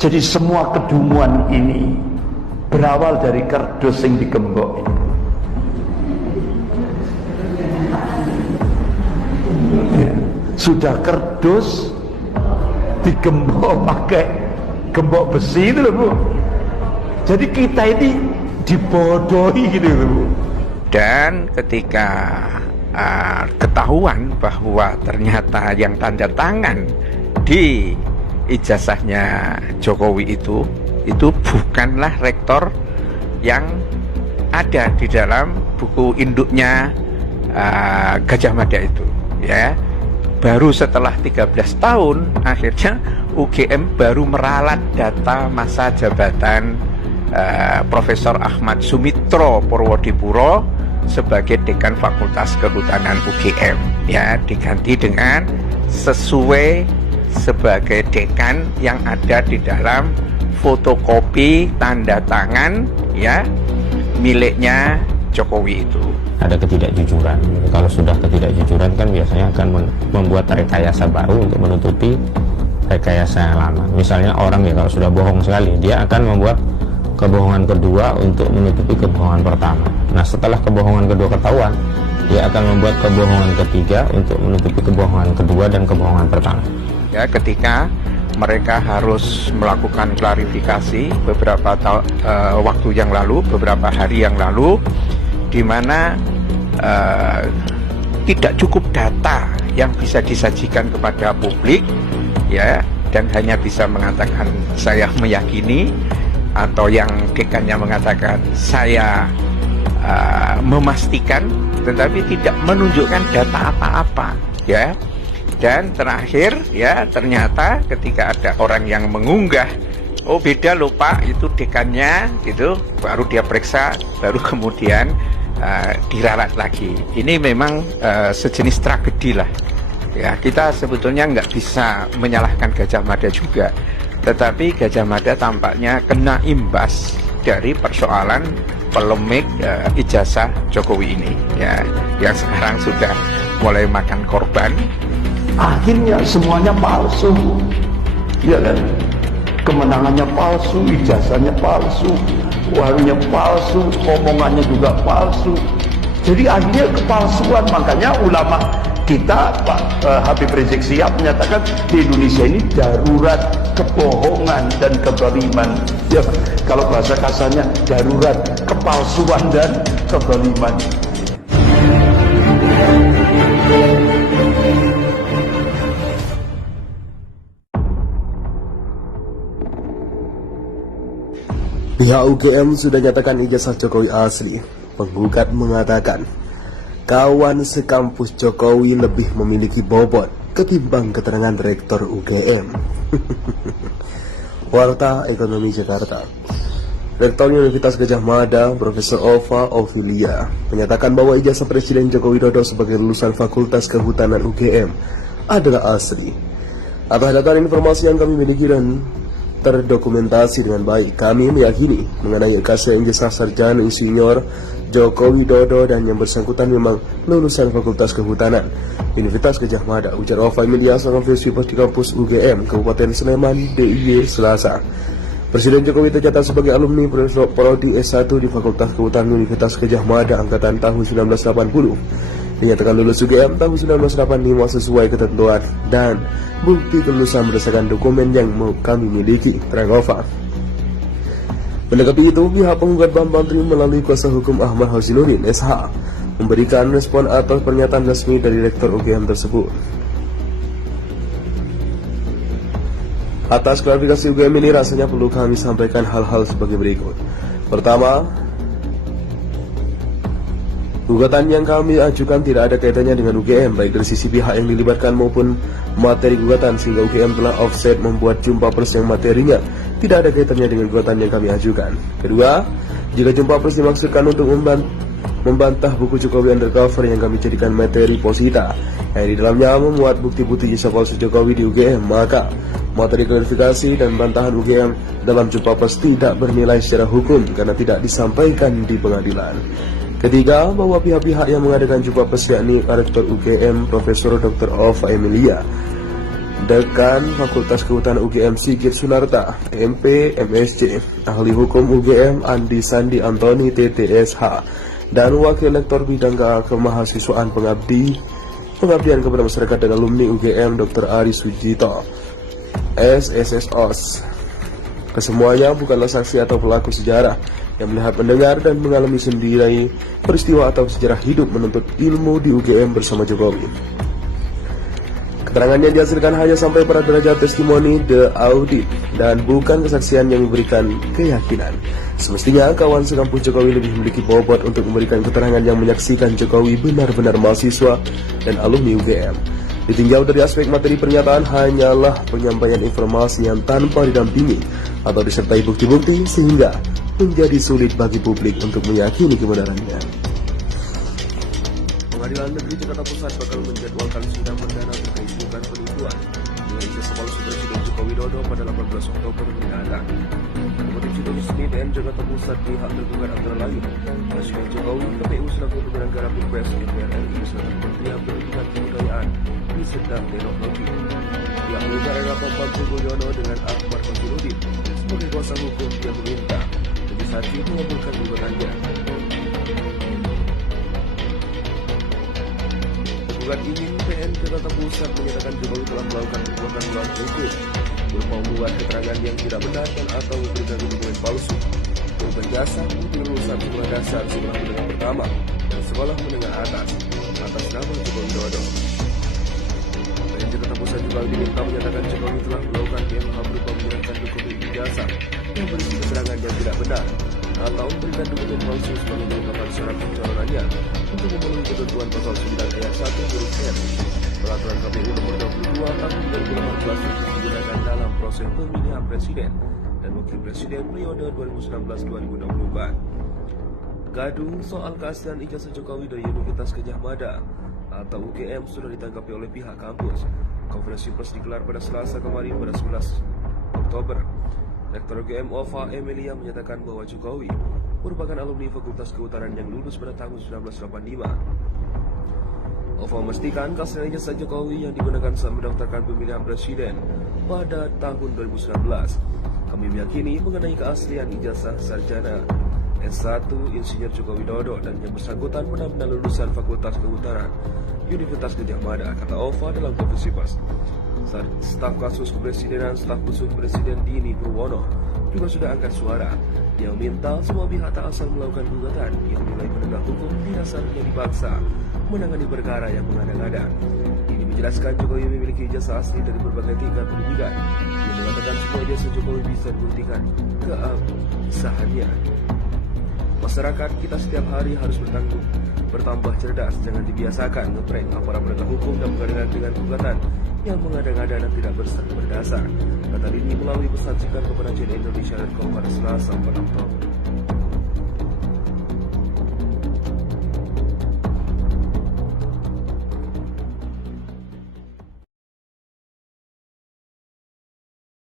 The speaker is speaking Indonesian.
Jadi semua kedunguan ini berawal dari kerdus yang digembok. Ya. Sudah kerdus digembok pakai gembok besi itu loh Bu. Jadi kita ini dibodohi gitu loh Bu. Dan ketika ketahuan bahwa ternyata yang tanda tangan di ijazahnya Jokowi itu bukanlah rektor yang ada di dalam buku induknya Gajah Mada itu, ya. Baru setelah 13 tahun akhirnya UGM baru meralat data masa jabatan Profesor Ahmad Sumitro Purwodipuro sebagai Dekan Fakultas Kehutanan UGM, ya, diganti dengan sesuai sebagai dekan yang ada di dalam fotokopi tanda tangan, ya, miliknya Jokowi itu. Ada ketidakjujuran. Kalau sudah ketidakjujuran kan biasanya akan membuat rekayasa baru untuk menutupi rekayasa yang lama. Misalnya orang ya kalau sudah bohong sekali, dia akan membuat kebohongan kedua untuk menutupi kebohongan pertama. Nah, setelah kebohongan kedua ketahuan, dia akan membuat kebohongan ketiga untuk menutupi kebohongan kedua dan kebohongan pertama. Ya, ketika mereka harus melakukan klarifikasi beberapa waktu yang lalu, beberapa hari yang lalu, di mana tidak cukup data yang bisa disajikan kepada publik, ya, dan hanya bisa mengatakan saya meyakini, atau yang dekannya mengatakan saya memastikan, tetapi tidak menunjukkan data apa-apa, ya. Dan terakhir, ya, ternyata ketika ada orang yang mengunggah, oh beda loh Pak, itu dekannya, gitu, baru dia periksa, baru kemudian diralat lagi. Ini memang sejenis tragedi lah, ya. Kita sebetulnya nggak bisa menyalahkan Gajah Mada juga, tetapi Gajah Mada tampaknya kena imbas dari persoalan polemik ijazah Jokowi ini, ya, yang sekarang sudah mulai makan korban. Akhirnya semuanya palsu, ya kan? Kemenangannya palsu, ijazahnya palsu, warungnya palsu, omongannya juga palsu. Jadi akhirnya kepalsuan. Makanya ulama kita, Pak Habib Rizik Syihab menyatakan di Indonesia ini darurat kebohongan dan kezaliman. Ya, kalau bahasa kasarnya darurat kepalsuan dan kezaliman. Pihak UGM sudah nyatakan ijazah Jokowi asli. Penggugat mengatakan kawan sekampus Jokowi lebih memiliki bobot ketimbang keterangan rektor UGM. Warta Ekonomi Jakarta. Rektor Universitas Gajah Mada, Profesor Ova Ovilia, menyatakan bahwa ijazah Presiden Joko Widodo sebagai lulusan Fakultas Kehutanan UGM adalah asli. Atas data informasi yang kami miliki dan terdokumentasi dengan baik, kami meyakini mengenai ijazah sarjana insinyur Joko Widodo dan yang bersangkutan memang lulusan Fakultas Kehutanan Universitas Gajah Mada, ujar Ova Emilia, seorang mahasiswa di kampus UGM Kabupaten Sleman, DIY, Selasa. Presiden Jokowi tercatat sebagai alumni Prodi S1 di Fakultas Kehutanan Universitas Gajah Mada angkatan tahun 1980. Dinyatakan lulus UGM tahun 1985 sesuai ketentuan dan bukti kelulusan berdasarkan dokumen yang kami miliki, terang Ova. Menanggapi itu, pihak penggugat Bambang Tri melalui kuasa hukum Ahmad Hazinuddin SH memberikan respon atas pernyataan resmi dari Rektor UGM tersebut. Atas klarifikasi UGM ini rasanya perlu kami sampaikan hal-hal sebagai berikut. Pertama, gugatan yang kami ajukan tidak ada kaitannya dengan UGM, baik dari sisi pihak yang dilibatkan maupun materi gugatan, sehingga UGM telah offset membuat jumpa pers yang materinya tidak ada kaitannya dengan gugatan yang kami ajukan. Kedua, jika jumpa pers dimaksudkan untuk membantah buku Jokowi Undercover yang kami jadikan materi posita, yang di dalamnya memuat bukti-bukti ijazah palsu Jokowi di UGM, maka materi klarifikasi dan bantahan UGM dalam jumpa pers tidak bernilai secara hukum karena tidak disampaikan di pengadilan. Ketiga, bahwa pihak-pihak yang mengadakan jumpa pers yakni Rektor UGM Profesor Dr. Ova Emilia Dekan Fakultas Kehutanan UGM Sigit Sunarta, MP, MSc, Ahli Hukum UGM Andi Sandi Antoni TTSH, dan Wakil Lektor Bidang Kemahasiswaan Pengabdian kepada Masyarakat dan Alumni UGM Dr. Ari Sujito, SSSOS. Kesemuanya bukanlah saksi atau pelaku sejarah yang melihat, mendengar, dan mengalami sendiri peristiwa atau sejarah hidup menuntut ilmu di UGM bersama Jokowi. Keterangannya dihasilkan hanya sampai pada derajat testimoni the audit dan bukan kesaksian yang memberikan keyakinan. Semestinya kawan sekampus Jokowi lebih memiliki bobot untuk memberikan keterangan yang menyaksikan Jokowi benar-benar mahasiswa dan alumni UGM. Ditinjau dari aspek materi pernyataan hanyalah penyampaian informasi yang tanpa didampingi atau disertai bukti-bukti sehingga menjadi sulit bagi publik untuk meyakini kebenarannya. Pengadilan Negeri Jakarta Pusat bakal menjadwalkan sidang perdana terkait dugaan penipuan dengan ijazah palsu Presiden Joko Widodo pada 18 Oktober mendatang. Mengutip situs PN Jakarta Pusat, pihak tergugat antara lain Presiden Jokowi, KPU selaku penyelenggara Pilpres, DPR RI serta Kementerian Pendidikan Kebudayaan, Riset dan Teknologi. Pihak penggugat adalah Bambang Susatyo dengan Ahmad Khosirudin sebagai kuasa hukum yang meminta legislasi mengabulkan gugatannya. Gugat ini PN Jakarta Pusat menyatakan Jokowi telah melakukan perbuatan melawan hukum berupa membuat keterangan yang tidak benar dan atau memberikan dokumen palsu, memberikan jasa untuk lulusan sekolah dasar sekolah menengah pertama dan sekolah menengah atas nama Joko Widodo. PN Jakarta Pusat juga diminta menyatakan Jokowi telah melakukan PMH berupa menyerahkan dokumen ijazah yang berisi keterangan yang tidak benar atau memberikan dokumen palsu sebagai kelengkapan syarat pencalonannya untuk memenuhi ketentuan pasal 9 ayat 1 huruf R Peraturan KPU nomor 22 tahun 2018 untuk digunakan dalam proses pemilihan presiden dan wakil presiden periode 2019-2024. Gaduh soal keaslian ijazah Jokowi dari Universitas Gadjah Mada atau UGM sudah ditanggapi oleh pihak kampus. Konferensi pers digelar pada Selasa kemarin pada 11 Oktober. Rektor UGM OVA Emilia menyatakan bahwa Jokowi merupakan alumni Fakultas Kehutanan yang lulus pada tahun 1985. OVA memastikan keaslian ijazah Jokowi yang digunakan saat mendaftarkan pemilihan presiden pada tahun 2019. Kami meyakini mengenai keaslian ijazah sarjana S1 Insinyur Joko Widodo dan yang bersangkutan benar-benar lulusan Fakultas Kehutanan Universitas Gadjah Mada, kata OVA dalam konferensi pers. Staf kasus kepresidenan, staf khusus Presiden Dini Purwono juga sudah angkat suara. Dia meminta semua pihak tak asal melakukan gugatan yang dinilai penegak hukum didasarkan dipaksa menangani perkara yang mengada-ngada. Ini menjelaskan Jokowi memiliki ijazah asli dari berbagai tingkat pendidikan. Dia mengatakan semua ijazah Jokowi bisa dibuktikan keabsahannya. Masyarakat kita setiap hari harus bertambah cerdas, jangan dibiasakan ngeprank aparat penegak hukum dan mengada-ngada dengan gugatan yang mengada-ngada dan tidak berdasar, kata Dini melalui pesan singkat kepada CNN Indonesia.com pada Selasa 4 Oktober.